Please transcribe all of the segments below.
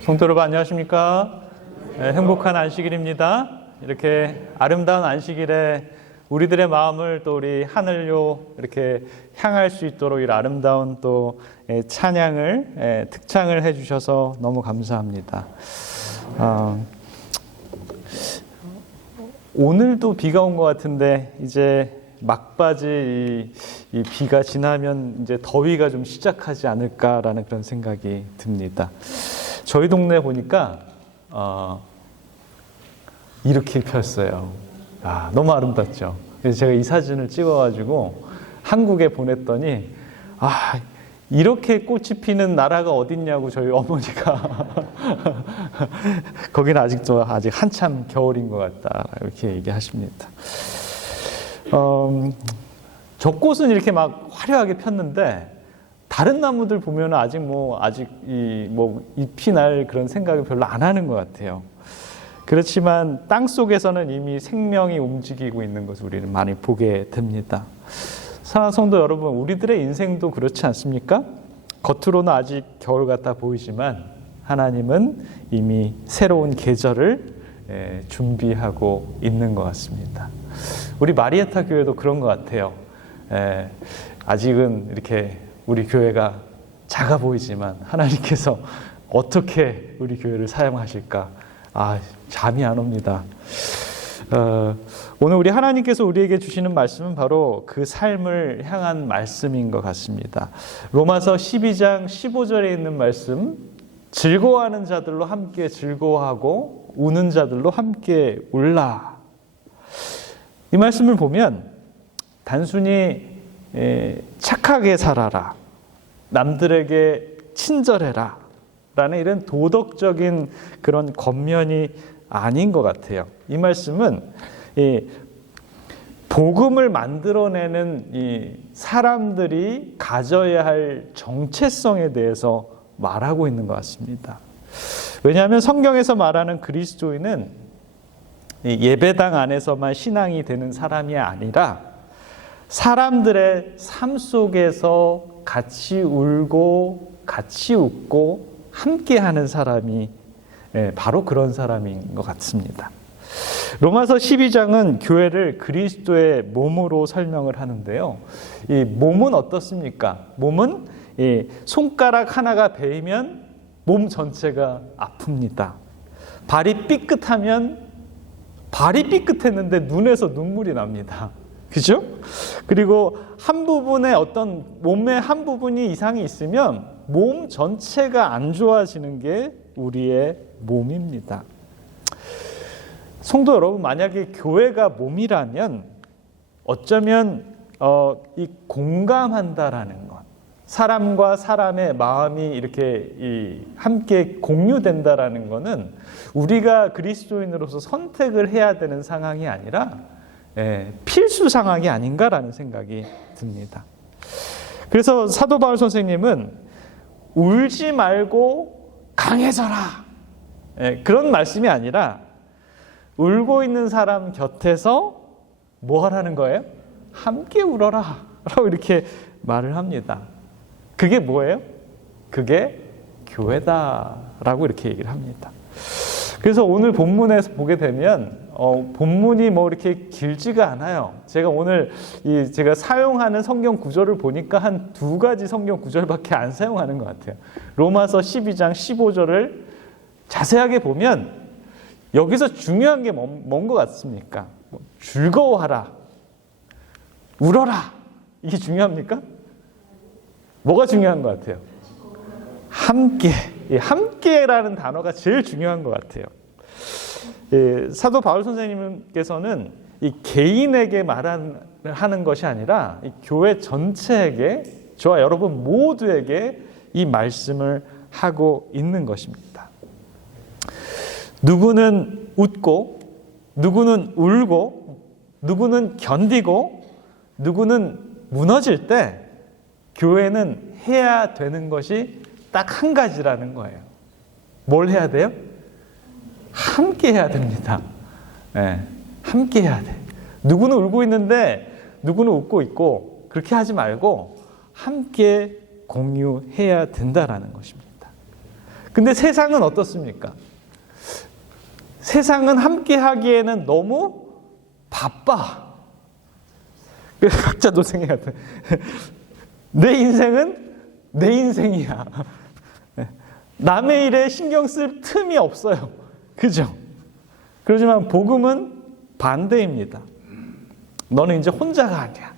성도 여러분 안녕하십니까? 네, 행복한 안식일입니다. 이렇게 아름다운 안식일에 우리들의 마음을 또 우리 하늘로 이렇게 향할 수 있도록 이 아름다운 또 찬양을 특창을 해주셔서 너무 감사합니다. 오늘도 비가 온 것 같은데 이제 막바지 이 비가 지나면 이제 더위가 좀 시작하지 않을까라는 그런 생각이 듭니다. 저희 동네 보니까 이렇게 폈어요. 너무 아름답죠. 그래서 제가 이 사진을 찍어가지고 한국에 보냈더니 이렇게 꽃이 피는 나라가 어딨냐고 저희 어머니가 거기는 아직도 아직 한참 겨울인 것 같다 이렇게 얘기하십니다. 저 꽃은 이렇게 막 화려하게 폈는데 다른 나무들 보면 아직 잎이 날 그런 생각을 별로 안 하는 것 같아요. 그렇지만 땅 속에서는 이미 생명이 움직이고 있는 것을 우리는 많이 보게 됩니다. 사랑하는 성도 여러분, 우리들의 인생도 그렇지 않습니까? 겉으로는 아직 겨울 같아 보이지만 하나님은 이미 새로운 계절을 준비하고 있는 것 같습니다. 우리 마리에타 교회도 그런 것 같아요. 아직은 이렇게 우리 교회가 작아 보이지만 하나님께서 어떻게 우리 교회를 사용하실까? 잠이 안 옵니다. 오늘 우리 하나님께서 우리에게 주시는 말씀은 바로 그 삶을 향한 말씀인 것 같습니다. 로마서 12장 15절에 있는 말씀, 즐거워하는 자들로 함께 즐거워하고 우는 자들로 함께 울라. 이 말씀을 보면 단순히 착하게 살아라, 남들에게 친절해라 라는 이런 도덕적인 그런 겉면이 아닌 것 같아요. 이 말씀은 복음을 만들어내는 이 사람들이 가져야 할 정체성에 대해서 말하고 있는 것 같습니다. 왜냐하면 성경에서 말하는 그리스도인은 예배당 안에서만 신앙이 되는 사람이 아니라 사람들의 삶 속에서 같이 울고 같이 웃고 함께하는 사람이 바로 그런 사람인 것 같습니다. 로마서 12장은 교회를 그리스도의 몸으로 설명을 하는데요. 이 몸은 어떻습니까? 몸은 손가락 하나가 베이면 몸 전체가 아픕니다. 발이 삐끗하면 발이 삐끗했는데 눈에서 눈물이 납니다. 그죠? 그리고 한 부분에 어떤 몸의 한 부분이 이상이 있으면 몸 전체가 안 좋아지는 게 우리의 몸입니다. 성도 여러분, 만약에 교회가 몸이라면 어쩌면 이 공감한다라는 것, 사람과 사람의 마음이 이렇게 함께 공유된다라는 것은 우리가 그리스도인으로서 선택을 해야 되는 상황이 아니라 필수 상황이 아닌가라는 생각이 듭니다. 그래서 사도 바울 선생님은 울지 말고 강해져라, 그런 말씀이 아니라 울고 있는 사람 곁에서 뭐 하라는 거예요? 함께 울어라 라고 이렇게 말을 합니다. 그게 뭐예요? 그게 교회다라고 이렇게 얘기를 합니다. 그래서 오늘 본문에서 보게 되면 본문이 이렇게 길지가 않아요. 제가 오늘 제가 사용하는 성경 구절을 보니까 한 2가지 성경 구절밖에 안 사용하는 것 같아요. 로마서 12장 15절을 자세하게 보면 여기서 중요한 게 뭔 것 같습니까? 즐거워하라, 울어라, 이게 중요합니까? 뭐가 중요한 것 같아요? 함께. 함께라는 단어가 제일 중요한 것 같아요. 사도 바울 선생님께서는 이 개인에게 말하는 것이 아니라 이 교회 전체에게, 저와 여러분 모두에게 이 말씀을 하고 있는 것입니다. 누구는 웃고, 누구는 울고, 누구는 견디고, 누구는 무너질 때 교회는 해야 되는 것이 딱 한 가지라는 거예요. 뭘 해야 돼요? 함께 해야 됩니다. 함께 해야 돼. 누구는 울고 있는데 누구는 웃고 있고, 그렇게 하지 말고 함께 공유해야 된다라는 것입니다. 근데 세상은 어떻습니까? 세상은 함께 하기에는 너무 바빠. 각자 노생해야 돼. 내 인생은 내 인생이야. 남의 일에 신경 쓸 틈이 없어요. 그죠? 그렇지만 복음은 반대입니다. 너는 이제 혼자가 아니야.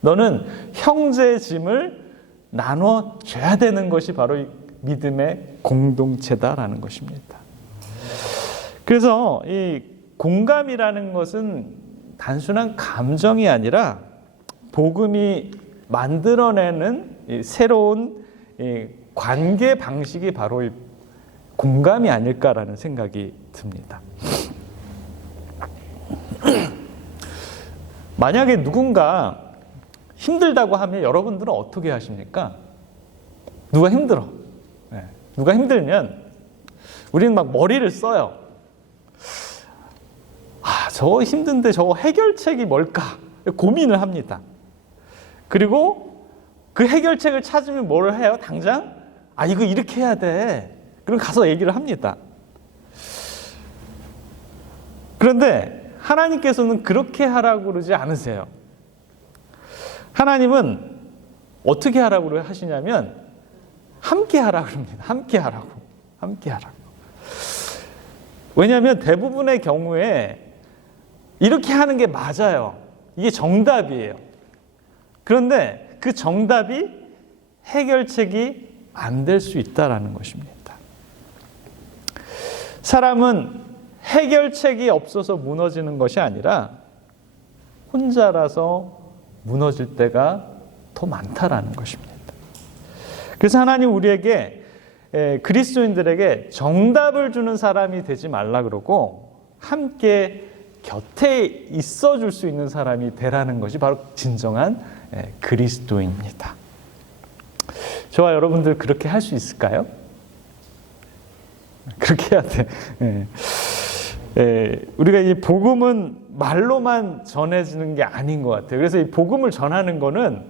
너는 형제의 짐을 나눠줘야 되는 것이 바로 이 믿음의 공동체다라는 것입니다. 그래서 이 공감이라는 것은 단순한 감정이 아니라 복음이 만들어내는 이 새로운 이 관계 방식이 바로 이 공감이 아닐까라는 생각이 듭니다. 만약에 누군가 힘들다고 하면 여러분들은 어떻게 하십니까? 누가 힘들어? 네. 누가 힘들면 우리는 막 머리를 써요. 저거 힘든데 저거 해결책이 뭘까? 고민을 합니다. 그리고 그 해결책을 찾으면 뭘 해요? 당장? 이거 이렇게 해야 돼. 그럼 가서 얘기를 합니다. 그런데 하나님께서는 그렇게 하라고 그러지 않으세요. 하나님은 어떻게 하라고 하시냐면 함께 하라고 합니다. 함께 하라고. 함께 하라고. 왜냐하면 대부분의 경우에 이렇게 하는 게 맞아요. 이게 정답이에요. 그런데 그 정답이 해결책이 안 될 수 있다는 것입니다. 사람은 해결책이 없어서 무너지는 것이 아니라 혼자라서 무너질 때가 더 많다라는 것입니다. 그래서 하나님 우리에게 그리스도인들에게 정답을 주는 사람이 되지 말라 그러고 함께 곁에 있어줄 수 있는 사람이 되라는 것이 바로 진정한 그리스도입니다. 저와 여러분들 그렇게 할 수 있을까요? 그렇게 해야 돼. 우리가 이 복음은 말로만 전해지는 게 아닌 것 같아요. 그래서 이 복음을 전하는 거는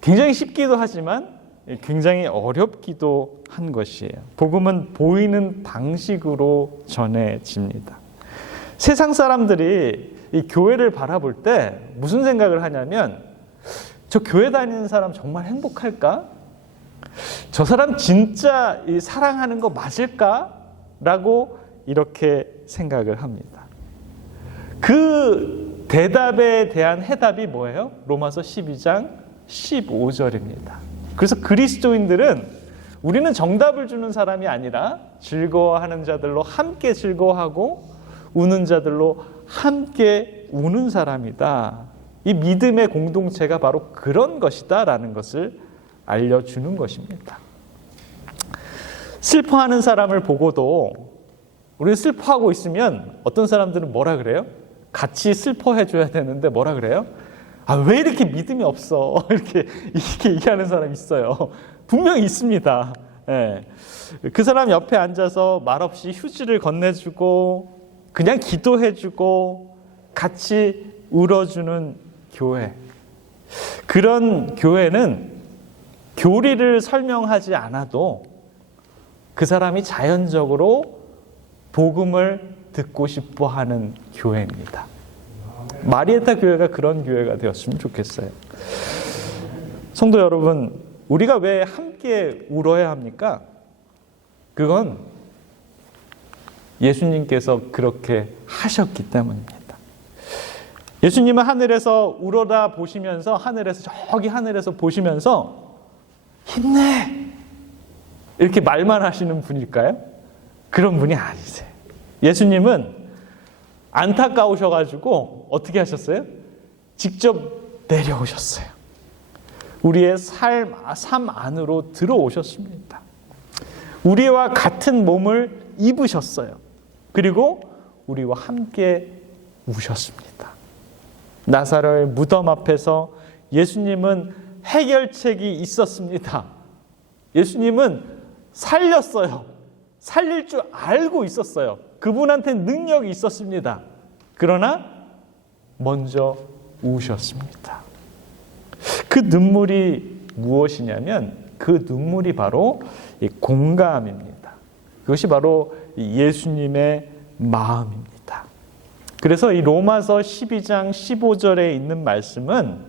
굉장히 쉽기도 하지만 굉장히 어렵기도 한 것이에요. 복음은 보이는 방식으로 전해집니다. 세상 사람들이 이 교회를 바라볼 때 무슨 생각을 하냐면 저 교회 다니는 사람 정말 행복할까? 저 사람 진짜 사랑하는 거 맞을까? 라고 이렇게 생각을 합니다. 그 대답에 대한 해답이 뭐예요? 로마서 12장 15절입니다. 그래서 그리스도인들은 우리는 정답을 주는 사람이 아니라 즐거워하는 자들로 함께 즐거워하고 우는 자들로 함께 우는 사람이다. 이 믿음의 공동체가 바로 그런 것이다라는 것을 알려주는 것입니다. 슬퍼하는 사람을 보고도 우리 슬퍼하고 있으면 어떤 사람들은 뭐라 그래요? 같이 슬퍼해 줘야 되는데 뭐라 그래요? 왜 이렇게 믿음이 없어? 이렇게 얘기하는 사람이 있어요. 분명히 있습니다. 네. 그 사람 옆에 앉아서 말없이 휴지를 건네주고 그냥 기도해주고 같이 울어주는 교회. 그런 교회는 교리를 설명하지 않아도 그 사람이 자연적으로 복음을 듣고 싶어 하는 교회입니다. 마리에타 교회가 그런 교회가 되었으면 좋겠어요. 성도 여러분, 우리가 왜 함께 울어야 합니까? 그건 예수님께서 그렇게 하셨기 때문입니다. 예수님은 하늘에서 우러다 보시면서 저기 하늘에서 보시면서 힘내! 이렇게 말만 하시는 분일까요? 그런 분이 아니세요. 예수님은 안타까우셔가지고 어떻게 직접 내려오셨어요. 우리의 삶 안으로 들어오셨습니다. 우리와 같은 몸을 입으셨어요. 그리고 우리와 함께 우셨습니다. 나사로의 무덤 앞에서 예수님은 해결책이 있었습니다. 예수님은 살렸어요. 살릴 줄 알고 있었어요. 그분한테 능력이 있었습니다. 그러나 먼저 우셨습니다. 그 눈물이 무엇이냐면 그 눈물이 바로 이 공감입니다. 그것이 바로 예수님의 마음입니다. 그래서 이 로마서 12장 15절에 있는 말씀은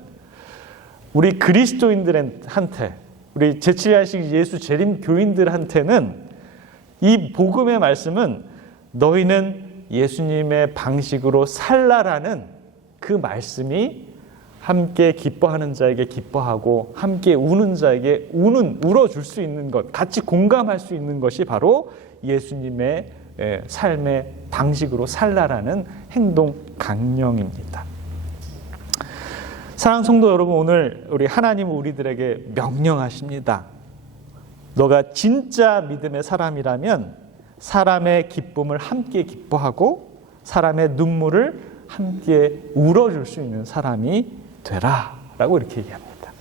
우리 그리스도인들한테, 우리 제7야식 예수 재림 교인들한테는 이 복음의 말씀은 너희는 예수님의 방식으로 살라라는 그 말씀이 함께 기뻐하는 자에게 기뻐하고 함께 우는 자에게 울어줄 수 있는 것, 같이 공감할 수 있는 것이 바로 예수님의 삶의 방식으로 살라라는 행동 강령입니다. 사랑하는 성도 여러분, 오늘 우리 하나님은 우리들에게 명령하십니다. 너가 진짜 믿음의 사람이라면 사람의 기쁨을 함께 기뻐하고 사람의 눈물을 함께 울어줄 수 있는 사람이 되라 라고 이렇게 얘기합니다.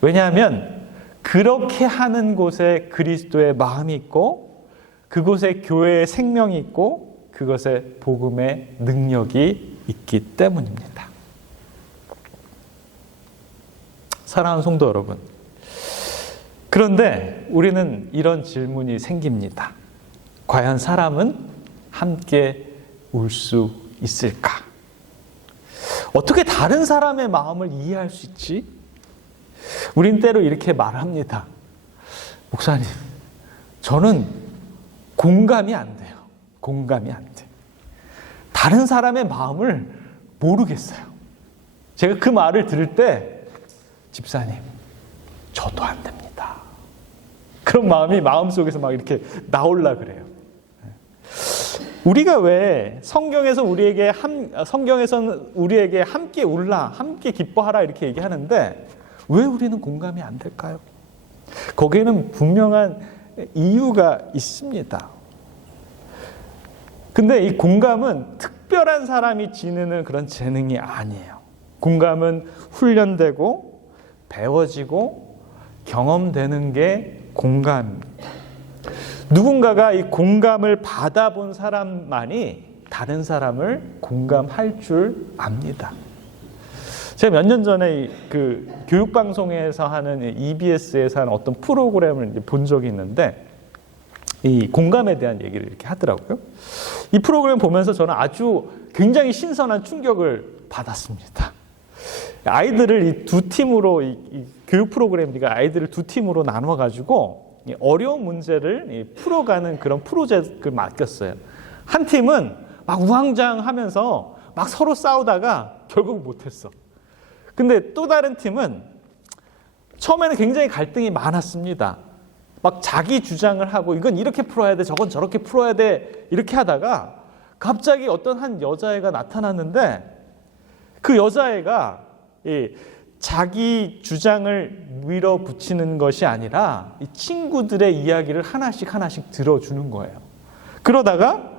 왜냐하면 그렇게 하는 곳에 그리스도의 마음이 있고 그곳에 교회의 생명이 있고 그것에 복음의 능력이 있기 때문입니다. 사랑하는 성도 여러분, 그런데 우리는 이런 질문이 생깁니다. 과연 사람은 함께 울 수 있을까? 어떻게 다른 사람의 마음을 이해할 수 있지? 우린 때로 이렇게 말합니다. 목사님, 저는 공감이 안 돼요. 공감이 안 돼. 다른 사람의 마음을 모르겠어요. 제가 그 말을 들을 때 집사님, 저도 안 됩니다. 그런 마음이 마음속에서 막 이렇게 나올라 그래요. 우리가 왜 성경에서는 우리에게 함께 울라, 함께 기뻐하라 이렇게 얘기하는데 왜 우리는 공감이 안 될까요? 거기에는 분명한 이유가 있습니다. 근데 이 공감은 특별한 사람이 지니는 그런 재능이 아니에요. 공감은 훈련되고 배워지고 경험되는 게 공감입니다. 누군가가 이 공감을 받아본 사람만이 다른 사람을 공감할 줄 압니다. 제가 몇 년 전에 그 교육방송에서 하는 EBS에서 하는 어떤 프로그램을 본 적이 있는데 이 공감에 대한 얘기를 이렇게 하더라고요. 이 프로그램 보면서 저는 아주 굉장히 신선한 충격을 받았습니다. 아이들을 이 두 팀으로 이 교육 프로그램이니까 아이들을 두 팀으로 나눠 가지고 어려운 문제를 풀어가는 그런 프로젝트를 맡겼어요. 한 팀은 막 우왕좌왕하면서 막 서로 싸우다가 결국 못했어. 근데 또 다른 팀은 처음에는 굉장히 갈등이 많았습니다. 막 자기 주장을 하고 이건 이렇게 풀어야 돼, 저건 저렇게 풀어야 돼 이렇게 하다가 갑자기 어떤 한 여자애가 나타났는데 그 여자애가 자기 주장을 밀어붙이는 것이 아니라 이 친구들의 이야기를 하나씩 들어주는 거예요. 그러다가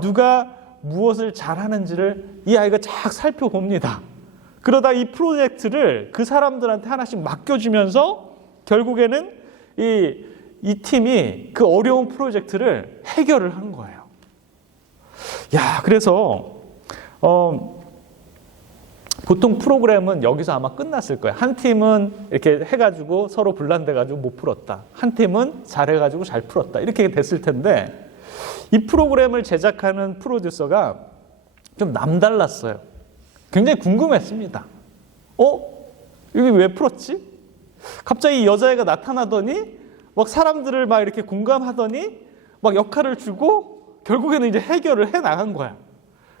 누가 무엇을 잘하는지를 이 아이가 쫙 살펴봅니다. 그러다 이 프로젝트를 그 사람들한테 하나씩 맡겨주면서 결국에는 이 팀이 그 어려운 프로젝트를 해결을 한 거예요. 그래서 보통 프로그램은 여기서 아마 끝났을 거예요. 한 팀은 이렇게 해가지고 서로 분란돼가지고 못 풀었다. 한 팀은 잘해가지고 잘 풀었다. 이렇게 됐을 텐데 이 프로그램을 제작하는 프로듀서가 좀 남달랐어요. 굉장히 궁금했습니다. 여기 왜 풀었지? 갑자기 이 여자애가 나타나더니 막 사람들을 막 이렇게 공감하더니 막 역할을 주고 결국에는 이제 해결을 해 나간 거야.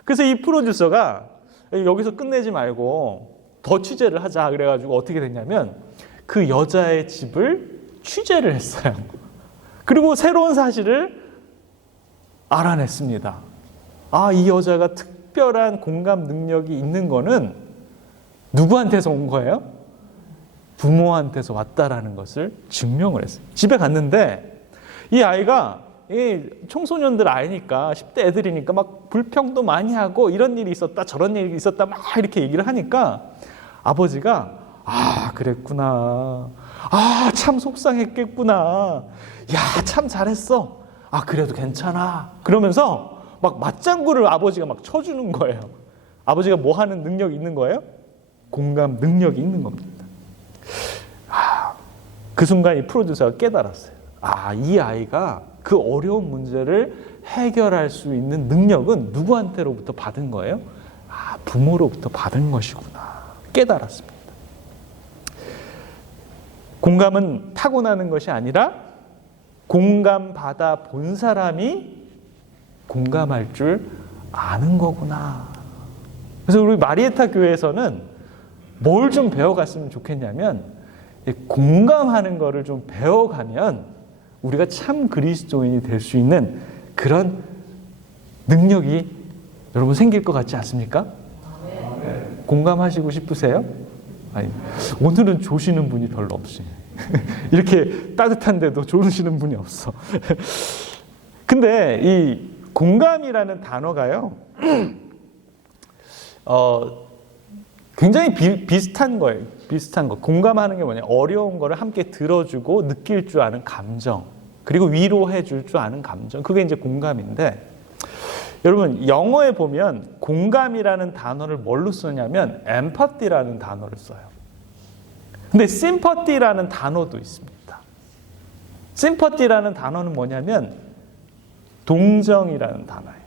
그래서 이 프로듀서가 여기서 끝내지 말고 더 취재를 하자 그래가지고 어떻게 됐냐면 그 여자의 집을 취재를 했어요. 그리고 새로운 사실을 알아냈습니다. 이 여자가 특별한 공감 능력이 있는 거는 누구한테서 온 거예요? 부모한테서 왔다라는 것을 증명을 했어요. 집에 갔는데 이 아이가 청소년들 아이니까 10대 애들이니까 막 불평도 많이 하고 이런 일이 있었다 저런 일이 있었다 막 이렇게 얘기를 하니까 아버지가 그랬구나. 참 속상했겠구나. 참 잘했어. 그래도 괜찮아. 그러면서 막 맞장구를 아버지가 막 쳐주는 거예요. 아버지가 뭐 하는 능력이 있는 거예요? 공감 능력이 있는 겁니다. 그 순간 이 프로듀서가 깨달았어요. 아, 이 아이가 그 어려운 문제를 해결할 수 있는 능력은 누구한테로부터 받은 거예요? 아, 부모로부터 받은 것이구나. 깨달았습니다. 공감은 타고나는 것이 아니라 공감받아 본 사람이 공감할 줄 아는 거구나. 그래서 우리 마리에타 교회에서는 뭘 좀 배워갔으면 좋겠냐면 공감하는 거를 좀 배워가면 우리가 참 그리스도인이 될 수 있는 그런 능력이 여러분 생길 것 같지 않습니까? 공감하시고 싶으세요? 아니, 오늘은 조시는 분이 별로 없어요. 이렇게 따뜻한데도 조시는 분이 없어. 근데 이 공감이라는 단어가요, 굉장히 비슷한 거예요. 비슷한 거. 공감하는 게 뭐냐? 어려운 거를 함께 들어주고 느낄 줄 아는 감정, 그리고 위로해 줄 줄 아는 감정. 그게 이제 공감인데, 여러분 영어에 보면 공감이라는 단어를 뭘로 쓰냐면 empathy라는 단어를 써요. 근데 sympathy라는 단어도 있습니다. sympathy라는 단어는 뭐냐면 동정이라는 단어예요.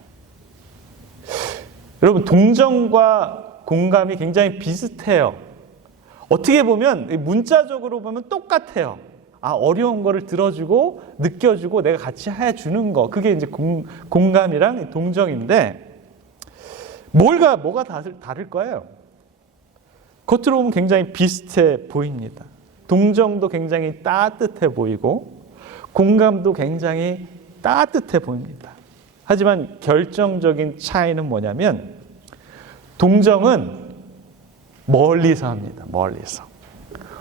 여러분 동정과 공감이 굉장히 비슷해요. 어떻게 보면 문자적으로 보면 똑같아요. 아, 어려운 거를 들어주고 느껴주고 내가 같이 해주는 거, 그게 이제 공감이랑 동정인데 뭐가 다를 거예요? 겉으로 보면 굉장히 비슷해 보입니다. 동정도 굉장히 따뜻해 보이고 공감도 굉장히 따뜻해 보입니다. 하지만 결정적인 차이는 뭐냐면 동정은 멀리서 합니다. 멀리서.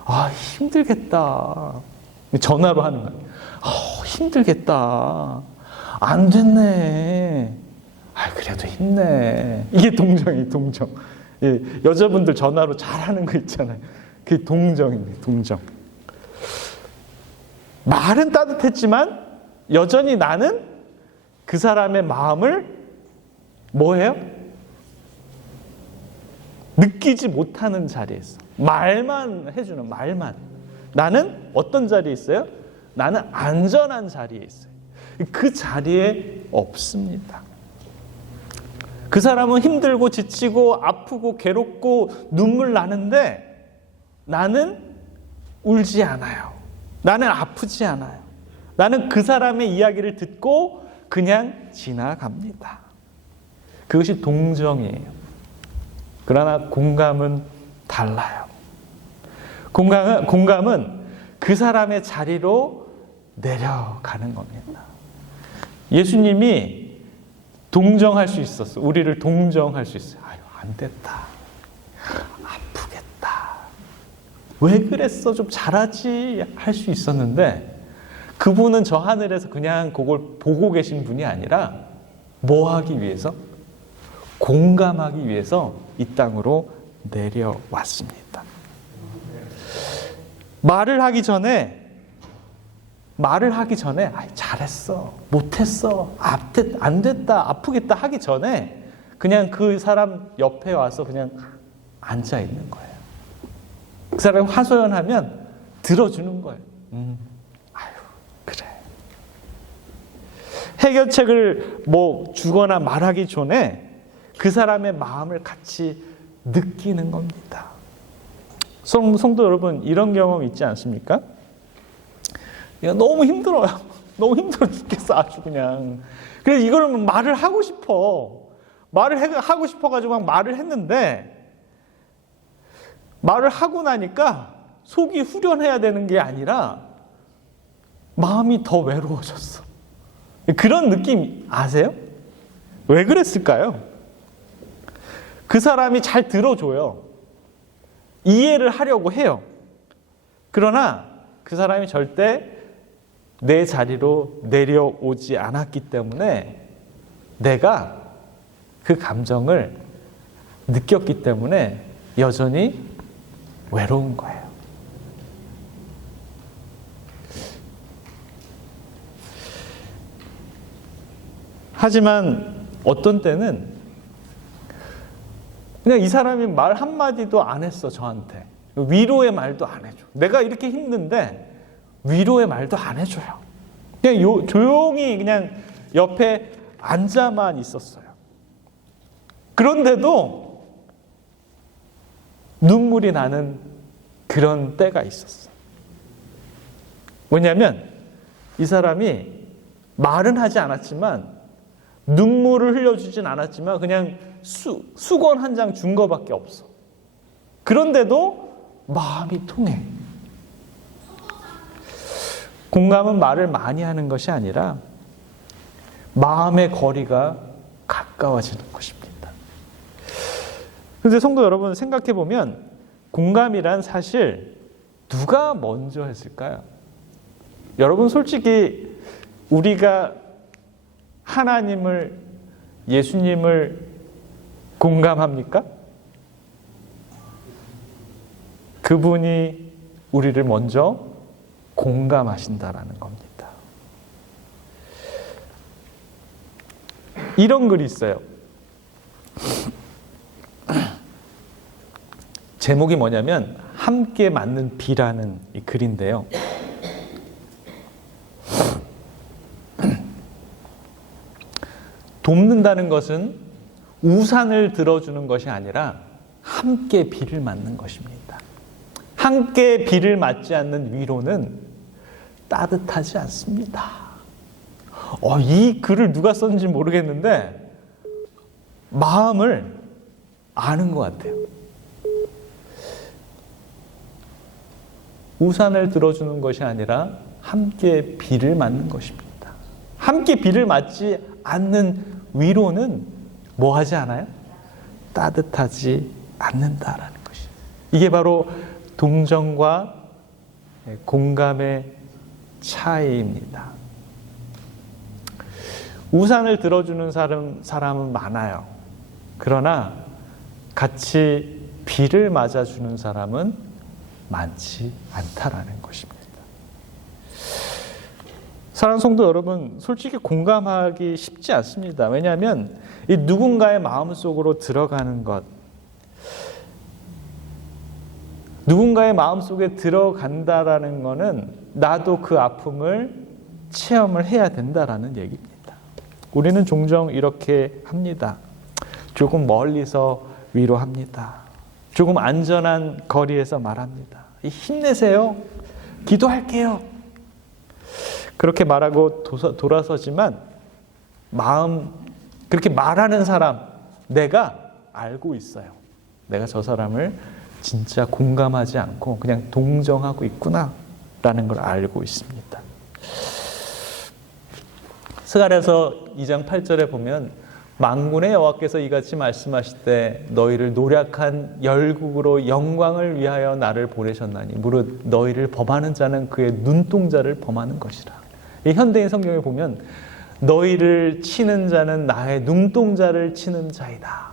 아, 힘들겠다. 전화로 하는 거예요. 힘들겠다. 안 됐네. 아, 그래도 힘내. 이게 동정이에요, 동정. 예, 여자분들 전화로 잘하는 거 있잖아요. 그게 동정입니다, 동정. 말은 따뜻했지만 여전히 나는 그 사람의 마음을 뭐해요? 느끼지 못하는 자리에 있어. 말만 해주는, 말만. 나는 어떤 자리에 있어요? 나는 안전한 자리에 있어요. 그 자리에 없습니다. 그 사람은 힘들고 지치고 아프고 괴롭고 눈물 나는데 나는 울지 않아요. 나는 아프지 않아요. 나는 그 사람의 이야기를 듣고 그냥 지나갑니다. 그것이 동정이에요. 그러나 공감은 달라요. 공감은 그 사람의 자리로 내려가는 겁니다. 예수님이 동정할 수 있었어. 우리를 동정할 수 있어요. 아유, 안 됐다. 아프겠다. 왜 그랬어? 좀 잘하지. 할 수 있었는데 그분은 저 하늘에서 그냥 그걸 보고 계신 분이 아니라 뭐 하기 위해서? 공감하기 위해서 이 땅으로 내려왔습니다. 말을 하기 전에 잘했어, 못했어, 안 됐다, 아프겠다 하기 전에 그냥 그 사람 옆에 와서 그냥 앉아 있는 거예요. 그 사람이 하소연하면 들어주는 거예요. 아유, 그래. 해결책을 뭐 주거나 말하기 전에 그 사람의 마음을 같이 느끼는 겁니다. 성도 여러분, 이런 경험 있지 않습니까? 너무 힘들어요. 너무 힘들어 죽겠어, 아주 그냥. 그래서 이걸 말을 하고 싶어. 하고 싶어가지고 막 말을 했는데, 말을 하고 나니까 속이 후련해야 되는 게 아니라 마음이 더 외로워졌어. 그런 느낌 아세요? 왜 그랬을까요? 그 사람이 잘 들어줘요. 이해를 하려고 해요. 그러나 그 사람이 절대 내 자리로 내려오지 않았기 때문에 내가 그 감정을 느꼈기 때문에 여전히 외로운 거예요. 하지만 어떤 때는 그냥 이 사람이 말 한마디도 안 했어, 저한테. 위로의 말도 안 해줘. 내가 이렇게 힘든데 위로의 말도 안 해줘요. 그냥 조용히 그냥 옆에 앉아만 있었어요. 그런데도 눈물이 나는 그런 때가 있었어요. 왜냐하면 이 사람이 말은 하지 않았지만, 눈물을 흘려주진 않았지만 그냥 수건 한 장 준 거밖에 없어. 그런데도 마음이 통해. 공감은 말을 많이 하는 것이 아니라 마음의 거리가 가까워지는 것입니다. 그런데 성도 여러분, 생각해 보면 공감이란 사실 누가 먼저 했을까요? 여러분, 솔직히 우리가 하나님을, 예수님을 공감합니까? 그분이 우리를 먼저 공감하신다라는 겁니다. 이런 글이 있어요. 제목이 뭐냐면 함께 맞는 비라는 이 글인데요. 돕는다는 것은 우산을 들어주는 것이 아니라 함께 비를 맞는 것입니다. 함께 비를 맞지 않는 위로는 따뜻하지 않습니다. 이 글을 누가 썼는지 모르겠는데 마음을 아는 것 같아요. 우산을 들어주는 것이 아니라 함께 비를 맞는 것입니다. 함께 비를 맞지 않는 위로는 뭐 하지 않아요? 따뜻하지 않는다라는 것이에요. 이게 바로 동정과 공감의 차이입니다. 우산을 들어주는 사람은 많아요. 그러나 같이 비를 맞아주는 사람은 많지 않다라는 것입니다. 사랑하는 성도 여러분, 솔직히 공감하기 쉽지 않습니다. 왜냐하면 이 누군가의 마음속으로 들어가는 것, 누군가의 마음속에 들어간다라는 것은 나도 그 아픔을 체험을 해야 된다라는 얘기입니다. 우리는 종종 이렇게 합니다. 조금 멀리서 위로합니다. 조금 안전한 거리에서 말합니다. 힘내세요. 기도할게요. 그렇게 말하고 돌아서지만 그렇게 말하는 사람, 내가 알고 있어요. 내가 저 사람을 진짜 공감하지 않고 그냥 동정하고 있구나라는 걸 알고 있습니다. 스가랴서 2장 8절에 보면 만군의 여호와께서 이같이 말씀하실 때 너희를 노략한 열국으로 영광을 위하여 나를 보내셨나니 무릇 너희를 범하는 자는 그의 눈동자를 범하는 것이라. 이 현대인 성경에 보면 너희를 치는 자는 나의 눈동자를 치는 자이다.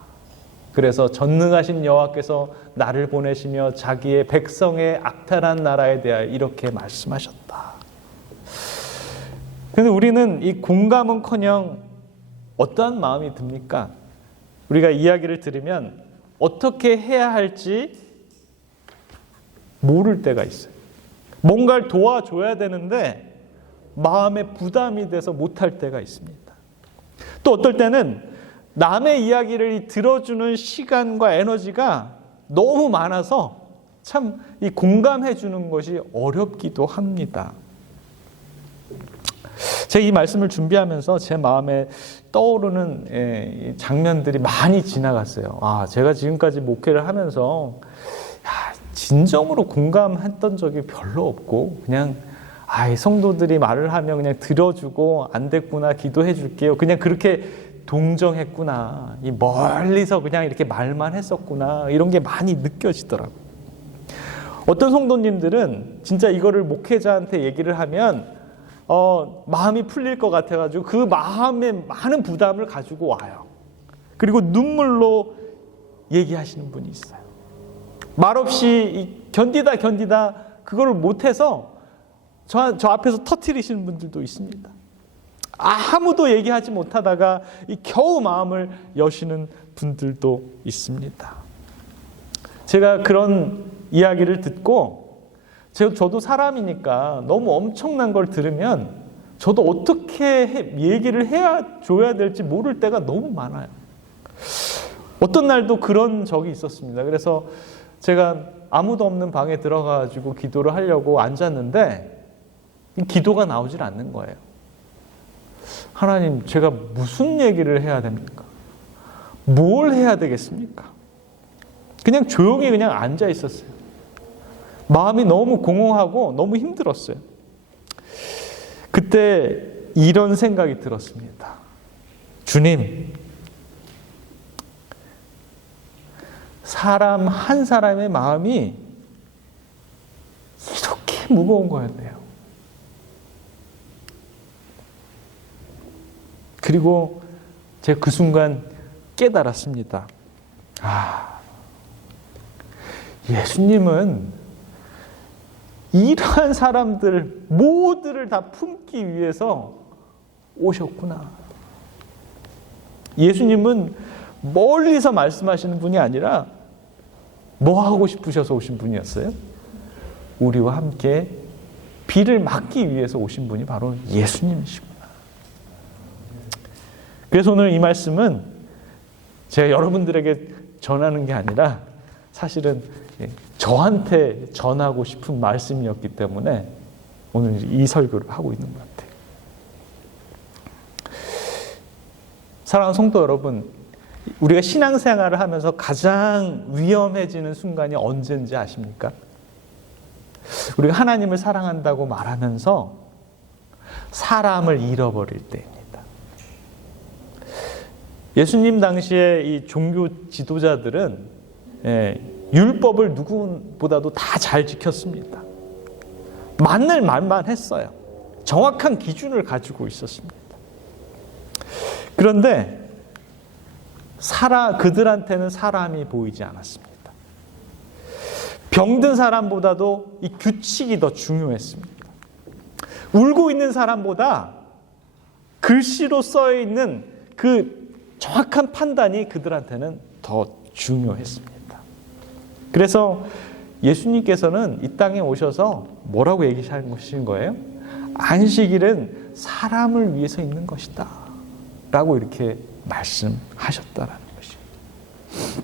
그래서 전능하신 여호와께서 나를 보내시며 자기의 백성의 악탈한 나라에 대하여 이렇게 말씀하셨다. 그런데 우리는 이 공감은커녕 어떠한 마음이 듭니까? 우리가 이야기를 들으면 어떻게 해야 할지 모를 때가 있어요. 뭔가를 도와줘야 되는데 마음에 부담이 돼서 못할 때가 있습니다. 또 어떨 때는 남의 이야기를 들어주는 시간과 에너지가 너무 많아서 참 이 공감해 주는 것이 어렵기도 합니다. 제가 이 말씀을 준비하면서 제 마음에 떠오르는 장면들이 많이 지나갔어요. 제가 지금까지 목회를 하면서 진정으로 공감했던 적이 별로 없고 그냥 성도들이 말을 하면 그냥 들어주고 안 됐구나 기도해 줄게요. 그냥 그렇게 동정했구나. 이 멀리서 그냥 이렇게 말만 했었구나. 이런 게 많이 느껴지더라고요. 어떤 성도님들은 진짜 이거를 목회자한테 얘기를 하면 마음이 풀릴 것 같아가지고 그 마음에 많은 부담을 가지고 와요. 그리고 눈물로 얘기하시는 분이 있어요. 말없이 견디다 그거를 못해서 저 앞에서 터뜨리시는 분들도 있습니다. 아무도 얘기하지 못하다가 겨우 마음을 여시는 분들도 있습니다. 제가 그런 이야기를 듣고 저도 사람이니까 너무 엄청난 걸 들으면 저도 어떻게 얘기를 줘야 될지 모를 때가 너무 많아요. 어떤 날도 그런 적이 있었습니다. 그래서 제가 아무도 없는 방에 들어가가지고 기도를 하려고 앉았는데 기도가 나오질 않는 거예요. 하나님, 제가 무슨 얘기를 해야 됩니까? 뭘 해야 되겠습니까? 그냥 조용히 그냥 앉아 있었어요. 마음이 너무 공허하고 너무 힘들었어요. 그때 이런 생각이 들었습니다. 주님, 사람 한 사람의 마음이 이렇게 무거운 거였네요. 그리고 제가 그 순간 깨달았습니다. 예수님은 이러한 사람들 모두를 다 품기 위해서 오셨구나. 예수님은 멀리서 말씀하시는 분이 아니라 뭐 하고 싶으셔서 오신 분이었어요? 우리와 함께 비를 맞기 위해서 오신 분이 바로 예수님이시구나. 그래서 오늘 이 말씀은 제가 여러분들에게 전하는 게 아니라 사실은 저한테 전하고 싶은 말씀이었기 때문에 오늘 이 설교를 하고 있는 것 같아요. 사랑하는 성도 여러분, 우리가 신앙생활을 하면서 가장 위험해지는 순간이 언제인지 아십니까? 우리가 하나님을 사랑한다고 말하면서 사람을 잃어버릴 때입니다. 예수님 당시에 이 종교 지도자들은 율법을 누구보다도 다 잘 지켰습니다. 맞는 말만 했어요. 정확한 기준을 가지고 있었습니다. 그런데 그들한테는 사람이 보이지 않았습니다. 병든 사람보다도 이 규칙이 더 중요했습니다. 울고 있는 사람보다 글씨로 써 있는 그 정확한 판단이 그들한테는 더 중요했습니다. 그래서 예수님께서는 이 땅에 오셔서 뭐라고 얘기하신 거예요? 안식일은 사람을 위해서 있는 것이다 라고 이렇게 말씀하셨다라는 것이에요.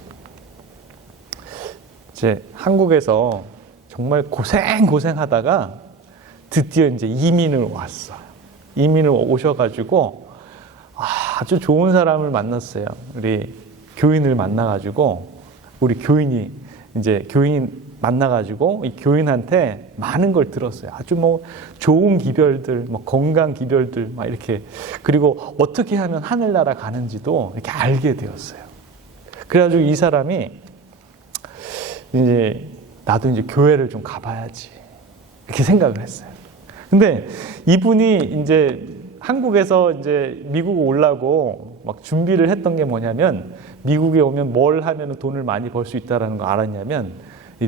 이제 한국에서 정말 고생하다가 드디어 이제 이민을 왔어요. 이민을 오셔가지고 아주 좋은 사람을 만났어요. 우리 교인을 만나가지고 우리 교인이 만나가지고 이 교인한테 많은 걸 들었어요. 아주 좋은 기별들, 건강 기별들 막 이렇게, 그리고 어떻게 하면 하늘나라 가는지도 이렇게 알게 되었어요. 그래가지고 이 사람이 나도 이제 교회를 좀 가봐야지 이렇게 생각을 했어요. 근데 이분이 이제 한국에서 이제 미국 오려고 막 준비를 했던 게 뭐냐면, 미국에 오면 뭘 하면 돈을 많이 벌 수 있다는 거 알았냐면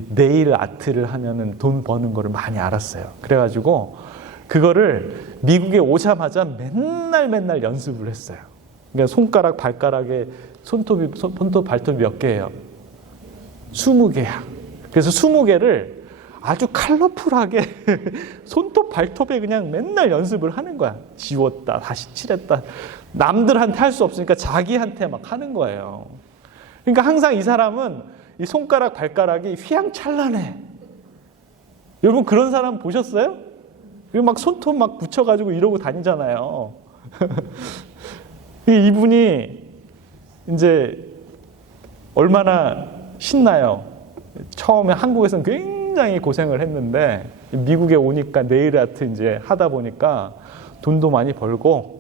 네일 아트를 하면 돈 버는 거를 많이 알았어요. 그래가지고 그거를 미국에 오자마자 맨날 연습을 했어요. 그러니까 손가락, 발가락에 손톱, 발톱이 몇 개예요? 20개야. 그래서 20개를 아주 컬러풀하게 손톱, 발톱에 그냥 맨날 연습을 하는 거야. 지웠다, 다시 칠했다. 남들한테 할 수 없으니까 자기한테 막 하는 거예요. 그러니까 항상 이 사람은 이 손가락, 발가락이 휘황찬란해. 여러분 그런 사람 보셨어요? 그리고 막 손톱 막 붙여가지고 이러고 다니잖아요. 이분이 이제 얼마나 신나요. 처음에 한국에서는 굉장히 고생을 했는데 미국에 오니까 네일 아트 이제 하다 보니까 돈도 많이 벌고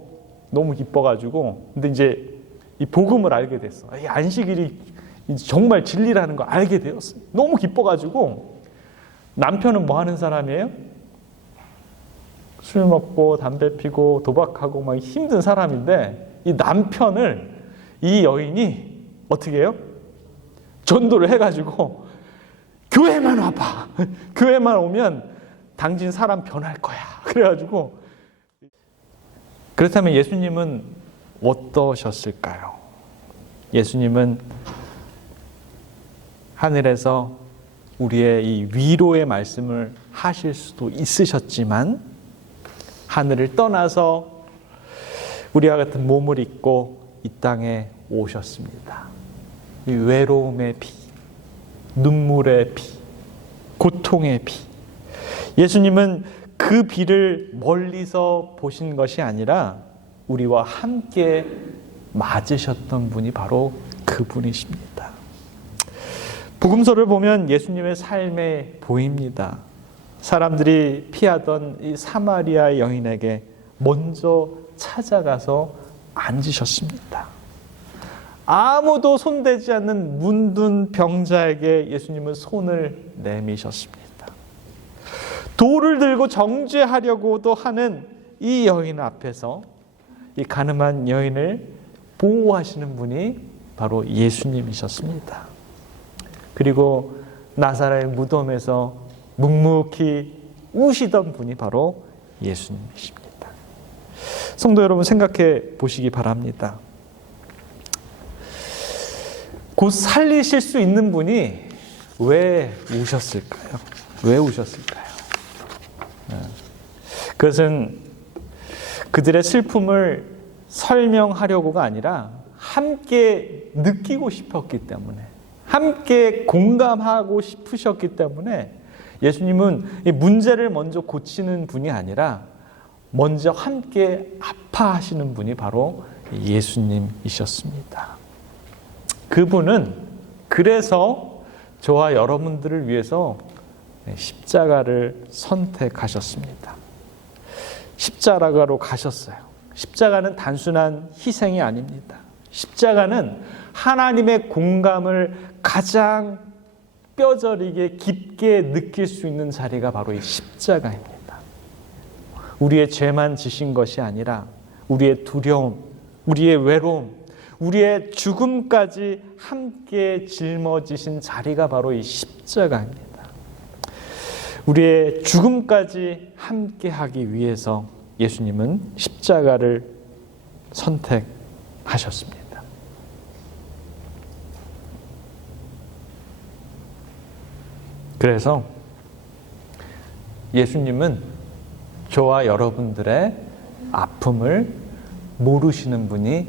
너무 기뻐가지고, 근데 이제 이 복음을 알게 됐어. 이 안식일이 정말 진리라는 걸 알게 되었어. 너무 기뻐가지고. 남편은 뭐 하는 사람이에요? 술 먹고 담배 피고 도박하고 막 힘든 사람인데, 이 남편을 이 여인이 어떻게 해요? 전도를 해가지고 교회만 와봐. 교회만 오면 당신 사람 변할 거야. 그래가지고, 그렇다면 예수님은 어떠셨을까요? 예수님은 하늘에서 우리의 이 위로의 말씀을 하실 수도 있으셨지만 하늘을 떠나서 우리와 같은 몸을 입고 이 땅에 오셨습니다. 이 외로움의 피, 눈물의 피, 고통의 피. 예수님은 그 비를 멀리서 보신 것이 아니라 우리와 함께 맞으셨던 분이 바로 그분이십니다. 복음서를 보면 예수님의 삶에 보입니다. 사람들이 피하던 이 사마리아 여인에게 먼저 찾아가서 앉으셨습니다. 아무도 손대지 않는 문둔 병자에게 예수님은 손을 내미셨습니다. 돌을 들고 정죄하려고도 하는 이 여인 앞에서 이 가늠한 여인을 보호하시는 분이 바로 예수님이셨습니다. 그리고 나사렛 무덤에서 묵묵히 우시던 분이 바로 예수님이십니다. 성도 여러분, 생각해 보시기 바랍니다. 곧 살리실 수 있는 분이 왜 우셨을까요? 왜 우셨을까요? 그것은 그들의 슬픔을 설명하려고가 아니라 함께 느끼고 싶었기 때문에, 함께 공감하고 싶으셨기 때문에 예수님은 이 문제를 먼저 고치는 분이 아니라 먼저 함께 아파하시는 분이 바로 예수님이셨습니다. 그분은 그래서 저와 여러분들을 위해서 십자가를 선택하셨습니다. 십자가로 가셨어요. 십자가는 단순한 희생이 아닙니다. 십자가는 하나님의 공감을 가장 뼈저리게 깊게 느낄 수 있는 자리가 바로 이 십자가입니다. 우리의 죄만 지신 것이 아니라 우리의 두려움, 우리의 외로움, 우리의 죽음까지 함께 짊어지신 자리가 바로 이 십자가입니다. 우리의 죽음까지 함께하기 위해서 예수님은 십자가를 선택하셨습니다. 그래서 예수님은 저와 여러분들의 아픔을 모르시는 분이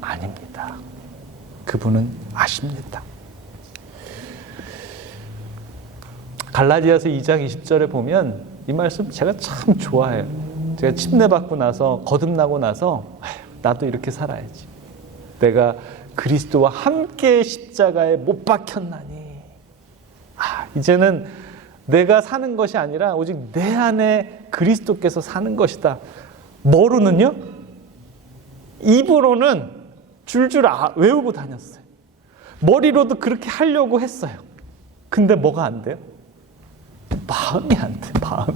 아닙니다. 그분은 아십니다. 갈라디아서 2장 20절에 보면 이 말씀 제가 참 좋아해요. 제가 침례받고 나서, 거듭나고 나서 나도 이렇게 살아야지. 내가 그리스도와 함께 십자가에 못 박혔나니 이제는 내가 사는 것이 아니라 오직 내 안에 그리스도께서 사는 것이다. 뭐로는요? 입으로는 줄줄 외우고 다녔어요. 머리로도 그렇게 하려고 했어요. 근데 뭐가 안 돼요? 마음이 안 돼요. 마음이.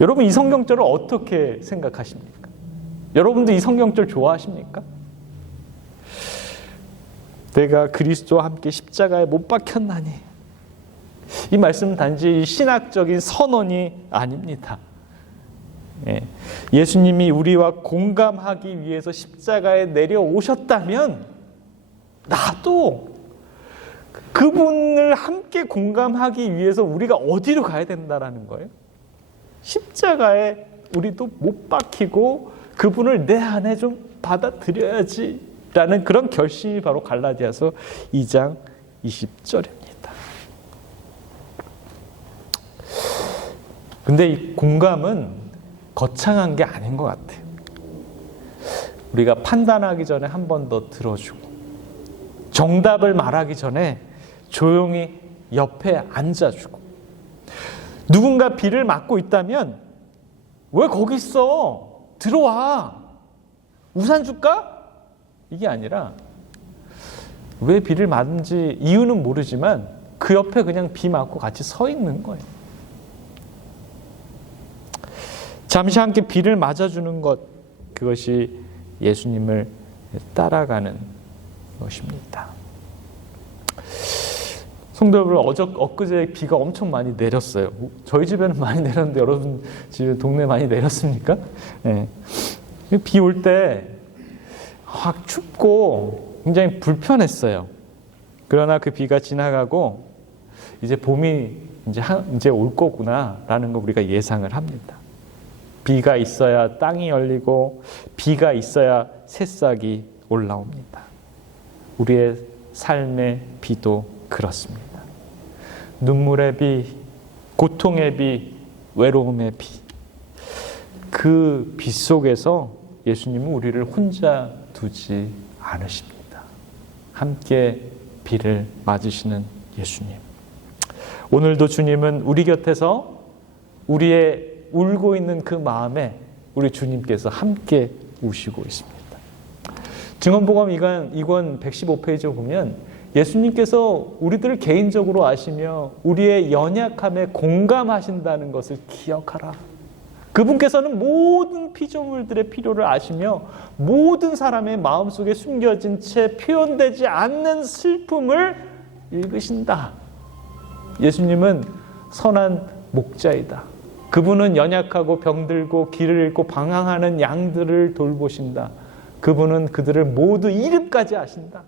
여러분, 이 성경절을 어떻게 생각하십니까? 여러분도 이 성경절 좋아하십니까? 내가 그리스도와 함께 십자가에 못 박혔나니, 이 말씀은 단지 신학적인 선언이 아닙니다. 예수님이 우리와 공감하기 위해서 십자가에 내려오셨다면 나도 그분을 함께 공감하기 위해서 우리가 어디로 가야 된다라는 거예요? 십자가에 우리도 못 박히고 그분을 내 안에 좀 받아들여야지 라는 그런 결심이 바로 갈라디아서 2장 20절입니다. 근데 이 공감은 거창한 게 아닌 것 같아요. 우리가 판단하기 전에 한 번 더 들어주고, 정답을 말하기 전에 조용히 옆에 앉아주고, 누군가 비를 맞고 있다면 왜 거기 있어? 들어와. 우산 줄까? 이게 아니라 왜 비를 맞는지 이유는 모르지만 그 옆에 그냥 비 맞고 같이 서 있는 거예요. 잠시 함께 비를 맞아주는 것, 그것이 예수님을 따라가는 것입니다. 성도 여러분, 엊그제 비가 엄청 많이 내렸어요. 저희 집에는 많이 내렸는데 여러분 집에 동네 많이 내렸습니까? 네. 비 올 때 확 춥고 굉장히 불편했어요. 그러나 그 비가 지나가고 이제 봄이 이제 올 거구나라는 걸 우리가 예상을 합니다. 비가 있어야 땅이 열리고 비가 있어야 새싹이 올라옵니다. 우리의 삶의 비도 그렇습니다. 눈물의 비, 고통의 비, 외로움의 비. 그 비 속에서 예수님은 우리를 혼자 두지 않으십니다. 함께 비를 맞으시는 예수님. 오늘도 주님은 우리 곁에서 우리의 울고 있는 그 마음에 우리 주님께서 함께 우시고 있습니다. 증언복음 2권 115페이지를 보면 예수님께서 우리들을 개인적으로 아시며 우리의 연약함에 공감하신다는 것을 기억하라. 그분께서는 모든 피조물들의 필요를 아시며 모든 사람의 마음속에 숨겨진 채 표현되지 않는 슬픔을 읽으신다. 예수님은 선한 목자이다. 그분은 연약하고 병들고 길을 잃고 방황하는 양들을 돌보신다. 그분은 그들을 모두 이름까지 아신다.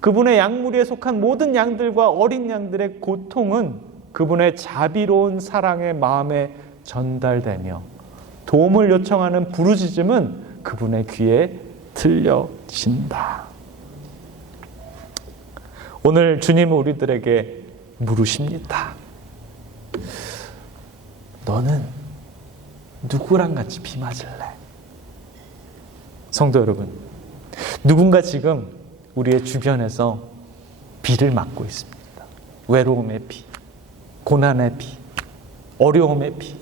그분의 양무리에 속한 모든 양들과 어린 양들의 고통은 그분의 자비로운 사랑의 마음에 전달되며 도움을 요청하는 부르짖음은 그분의 귀에 들려진다. 오늘 주님은 우리들에게 물으십니다. 너는 누구랑 같이 비 맞을래? 성도 여러분, 누군가 지금 우리의 주변에서 비를 맞고 있습니다. 외로움의 비, 고난의 비, 어려움의 비,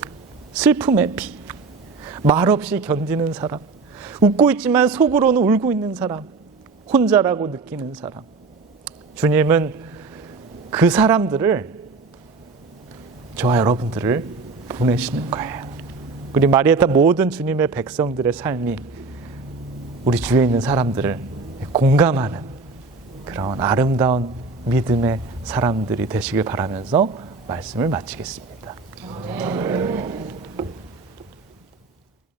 슬픔의 비, 말없이 견디는 사람, 웃고 있지만 속으로는 울고 있는 사람, 혼자라고 느끼는 사람. 주님은 그 사람들을, 저와 여러분들을 보내시는 거예요. 우리 마리아타 모든 주님의 백성들의 삶이 우리 주위에 있는 사람들을 공감하는 그런 아름다운 믿음의 사람들이 되시길 바라면서 말씀을 마치겠습니다.